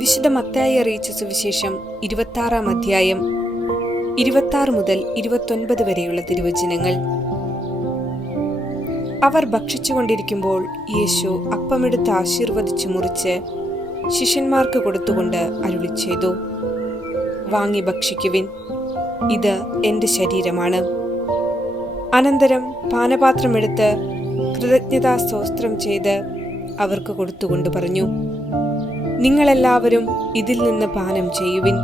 വിശുദ്ധ മത്തായി അറിയിച്ച സുവിശേഷം ഇരുപത്താറാം അധ്യായം ഇരുപത്താറ് മുതൽ ഇരുപത്തൊൻപത് വരെയുള്ള തിരുവചനങ്ങൾ. അവർ ഭക്ഷിച്ചുകൊണ്ടിരിക്കുമ്പോൾ യേശു അപ്പമെടുത്ത് ആശീർവദിച്ചു മുറിച്ച് ശിഷ്യന്മാർക്ക് കൊടുത്തുകൊണ്ട് അരുളി ചെയ്തു. വാങ്ങി ഭക്ഷിക്കുവിൻ. ഇത് എന്റെ ശരീരമാണ്. അനന്തരം പാനപാത്രമെടുത്ത് കൃതജ്ഞതാ സ്തോത്രം ചെയ്ത് അവർക്ക് കൊടുത്തുകൊണ്ട് പറഞ്ഞു. നിങ്ങളെല്ലാവരും ഇതിൽ നിന്ന് പാനം ചെയ്യുവിൻ.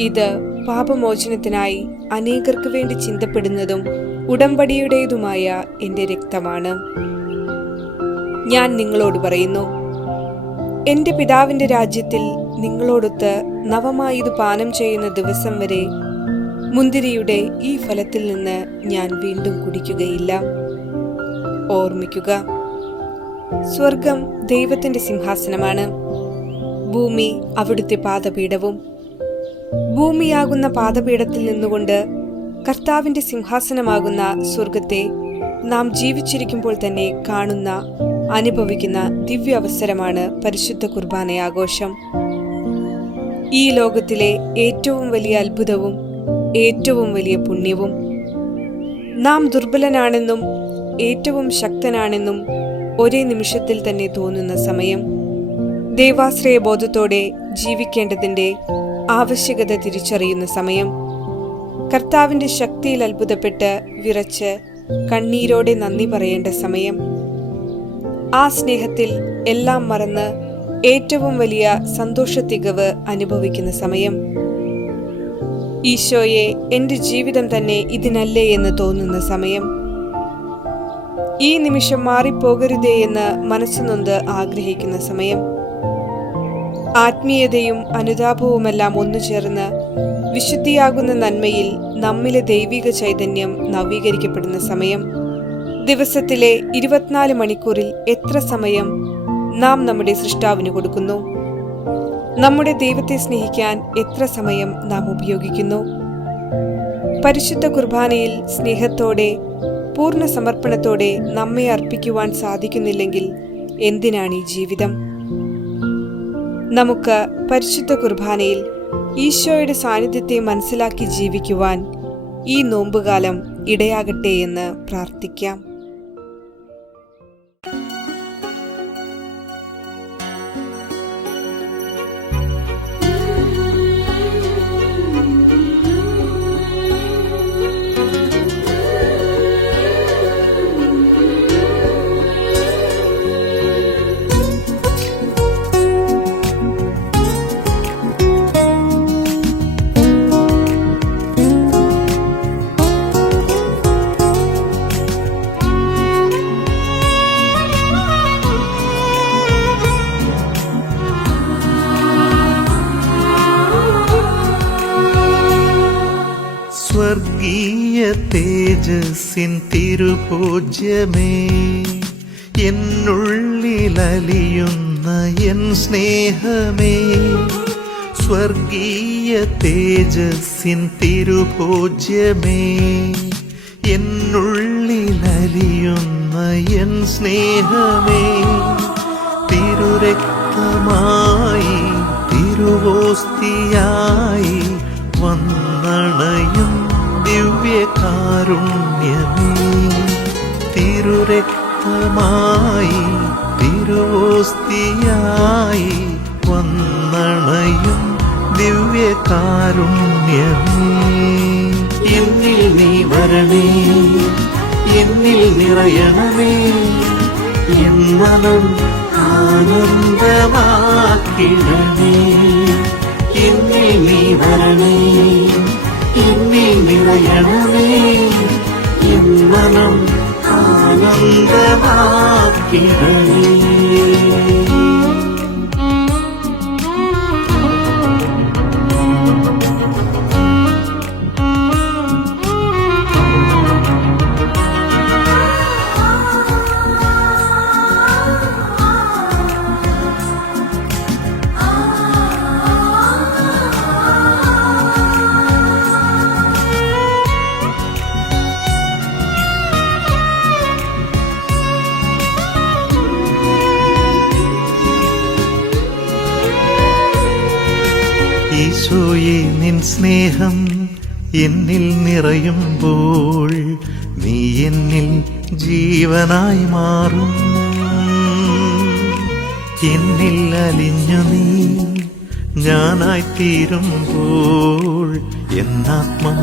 ഇത് പാപമോചനത്തിനായി അനേകർക്ക് വേണ്ടി ചിന്തപ്പെടുന്നതും ഉടമ്പടിയുടേതുമായ എന്റെ രക്തമാണ്. ഞാൻ നിങ്ങളോട് പറയുന്നു എന്റെ പിതാവിന്റെ രാജ്യത്തിൽ നിങ്ങളോടൊത്ത് നവമായി ഇത് പാനം ചെയ്യുന്ന ദിവസം വരെ മുന്തിരിയുടെ ഈ ഫലത്തിൽ നിന്ന് ഞാൻ വീണ്ടും കുടിക്കുകയില്ല. ഓർമ്മിക്കുക സ്വർഗം ദൈവത്തിന്റെ സിംഹാസനമാണ്. ഭൂമി അവിടുത്തെ പാദപീഠവും. ഭൂമിയാകുന്ന പാദപീഠത്തിൽ നിന്നുകൊണ്ട് കർത്താവിന്റെ സിംഹാസനമാകുന്ന സ്വർഗത്തെ നാം ജീവിച്ചിരിക്കുമ്പോൾ തന്നെ കാണുന്ന അനുഭവിക്കുന്ന ദിവ്യ അവസരമാണ് പരിശുദ്ധ കുർബാന ആഘോഷം. ഈ ലോകത്തിലെ ഏറ്റവും വലിയ അത്ഭുതവും ഏറ്റവും വലിയ പുണ്യവും നാം ദുർബലനാണെന്നും ഏറ്റവും ശക്തനാണെന്നും ഒരേ നിമിഷത്തിൽ തന്നെ തോന്നുന്ന സമയം. ദേവാശ്രയ ബോധത്തോടെ ജീവിക്കേണ്ടതിന്റെ ആവശ്യകത തിരിച്ചറിയുന്ന സമയം കർത്താവിന്റെ ശക്തിയിൽ അത്ഭുതപ്പെട്ട് വിറച്ച് കണ്ണീരോടെ നന്ദി പറയേണ്ട സമയം ആ സ്നേഹത്തിൽ എല്ലാം മറന്ന് ഏറ്റവും വലിയ സന്തോഷത്തികവ് അനുഭവിക്കുന്ന സമയം. ഈശോയെ എന്റെ ജീവിതം തന്നെ ഇതിനല്ലേ എന്ന് തോന്നുന്ന സമയം. ഈ നിമിഷം മാറിപ്പോകരുതേ എന്ന് മനസ്സുനൊന്ത് ആഗ്രഹിക്കുന്ന സമയം. ആത്മീയതയും അനുതാപവുമെല്ലാം ഒന്നു ചേർന്ന് വിശുദ്ധിയാകുന്ന നന്മയിൽ നമ്മിലെ ദൈവിക ചൈതന്യം നവീകരിക്കപ്പെടുന്ന സമയം. ദിവസത്തിലെ ഇരുപത്തിനാല് മണിക്കൂറിൽ എത്ര സമയം നാം നമ്മുടെ സൃഷ്ടാവിന് കൊടുക്കുന്നു? നമ്മുടെ ദൈവത്തെ സ്നേഹിക്കാൻ എത്ര സമയം നാം ഉപയോഗിക്കുന്നു? പരിശുദ്ധ കുർബാനയിൽ സ്നേഹത്തോടെ പൂർണ സമർപ്പണത്തോടെ നമ്മെ അർപ്പിക്കുവാൻ സാധിക്കുന്നില്ലെങ്കിൽ എന്തിനാണ് ഈ ജീവിതം? നമുക്ക് പരിശുദ്ധ കുർബാനയിൽ ഈശോയുടെ സാന്നിധ്യത്തെ മനസ്സിലാക്കി ജീവിക്കുവാൻ ഈ നോമ്പുകാലം ഇടയാകട്ടെ എന്ന് പ്രാർത്ഥിക്കാം. തേജസ്സിൻ തിരുപൂജ്യമേ. എന്നുള്ളിലലിയുന്ന എൻ സ്നേഹമേ. സ്വർഗീയ തേജസ്സിൻ തിരുപൂജ്യമേ. എന്നുള്ളിലലിയുന്ന എൻ സ്നേഹമേ. തിരുരക്തമായി തിരുവോസ്തിയായി വന്നണയും ദിവ്യകാരുണ്യമേ തിരുരക്തമായി തിരുവോസ്തിയായി വന്നണയും ദിവ്യകാരുണ്യമേ. എന്നിൽ നീ വരണേ എന്നിൽ നിറയണമേ എന്നും ആനന്ദമാക്കിടണേ. എന്നിൽ നീ വരണേ എന്നിൽ നിറയണമേ എന്നതും ആനന്ദമാക്കിടണേ സ്നേഹം എന്നിൽ നിറയുമ്പോൾ നീ എന്നിൽ ജീവനായി മാറും. എന്നിൽ അലിഞ്ഞു നീ ഞാനായി തീരുമ്പോൾ എന്നാത്മം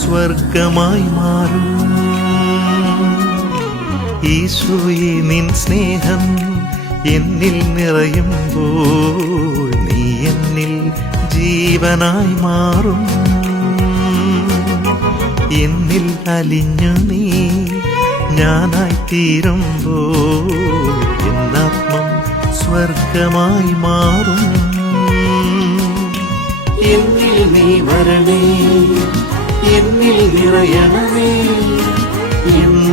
സ്വർഗമായി മാറും. ഈശോയെ നിൻ സ്നേഹം എന്നിൽ നിറയുമ്പോൾ നീ എന്നിൽ ജീവനായി മാറും. എന്നിൽ അലിഞ്ഞു നീ ഞാനായി തീരുമ്പോ എന്നാത്മം സ്വർഗമായി മാറും. എന്നിൽ നീ വരണേ എന്നിൽ നിറയണമേ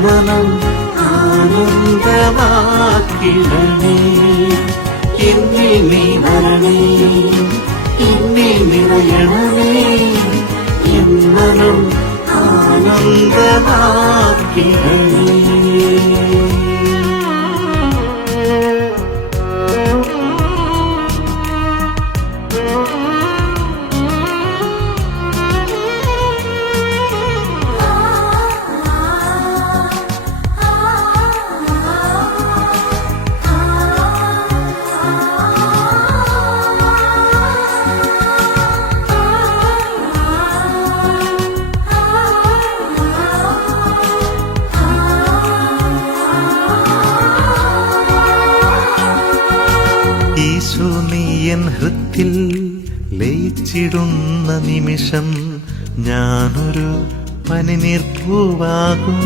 മനം ആനന്ദമാക്കിടണേ. എന്നിൽ നീ വരണേ എന്നിൽ നിറയണമേ എൻ മനം ആനന്ദമാക്കിടണേ എൻ ഹൃത്തിൽ ലയിച്ചിടുന്ന നിമിഷം ഞാനൊരു പനിനീർപ്പൂവാകും.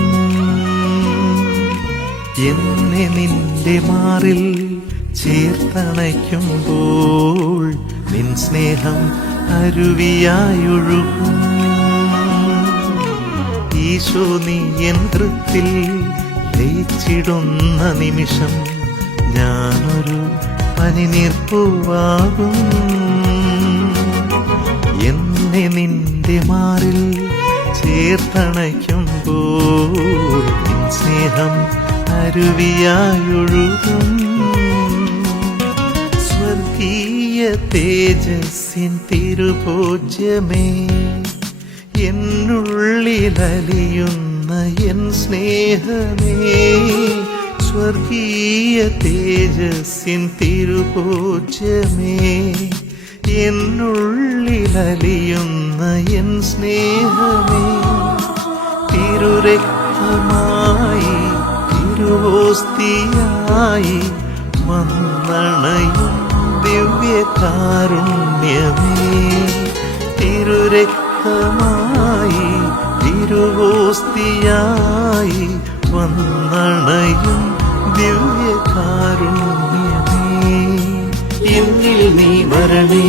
എന്നെ നിന്റെ മാറിൽ ചേർത്തണയ്ക്കുമ്പോൾ നിൻ സ്നേഹം അരുവിയായൊഴുകും. ഈശോ നീ എന്തൃത്തിൽ ലയിച്ചിടുന്ന നിമിഷം ഞാനൊരു പനിനീർപ്പൂവാകും എന്നെ നിന്റെ മാറിൽ ചേർത്തണയ്ക്കുമ്പോൾ സ്നേഹം അരുവിയായൊഴുകും. സ്വർഗീയ തേജസ്സിൻ തിരുപൂജ്യമേ എന്നുള്ളിലലിയുന്ന എൻ സ്നേഹമേ. സ്വർഗീയ തേജസ്സിൻ തിരുപോച്ചമേ എന്നുള്ളിലലിയുന്ന എൻ സ്നേഹമേ. തിരുരക്തമായി തിരുവോസ്തിയായി വന്നണയും ദിവ്യകാരുണ്യമേ. തിരുരക്തമായി തിരുവോസ്തിയായി വന്നണയും ദിവ്യകാരുണ്യമേ എന്നിൽ നീ വരണേ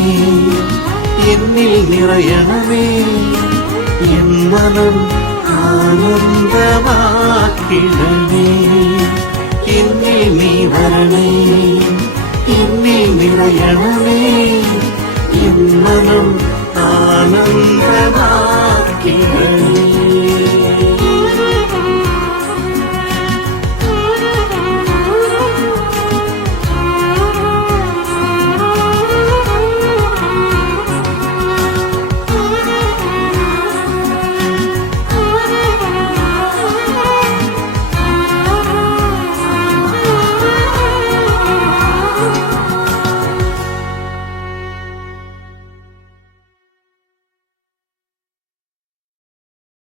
എന്നിൽ നിറയണമേ എൻ മനം ആനന്ദമാക്കിടണേ എന്നിൽ നീ വരണേ എന്നിൽ നിറയണമേ എൻ മനം ആനന്ദമാക്കിടണേ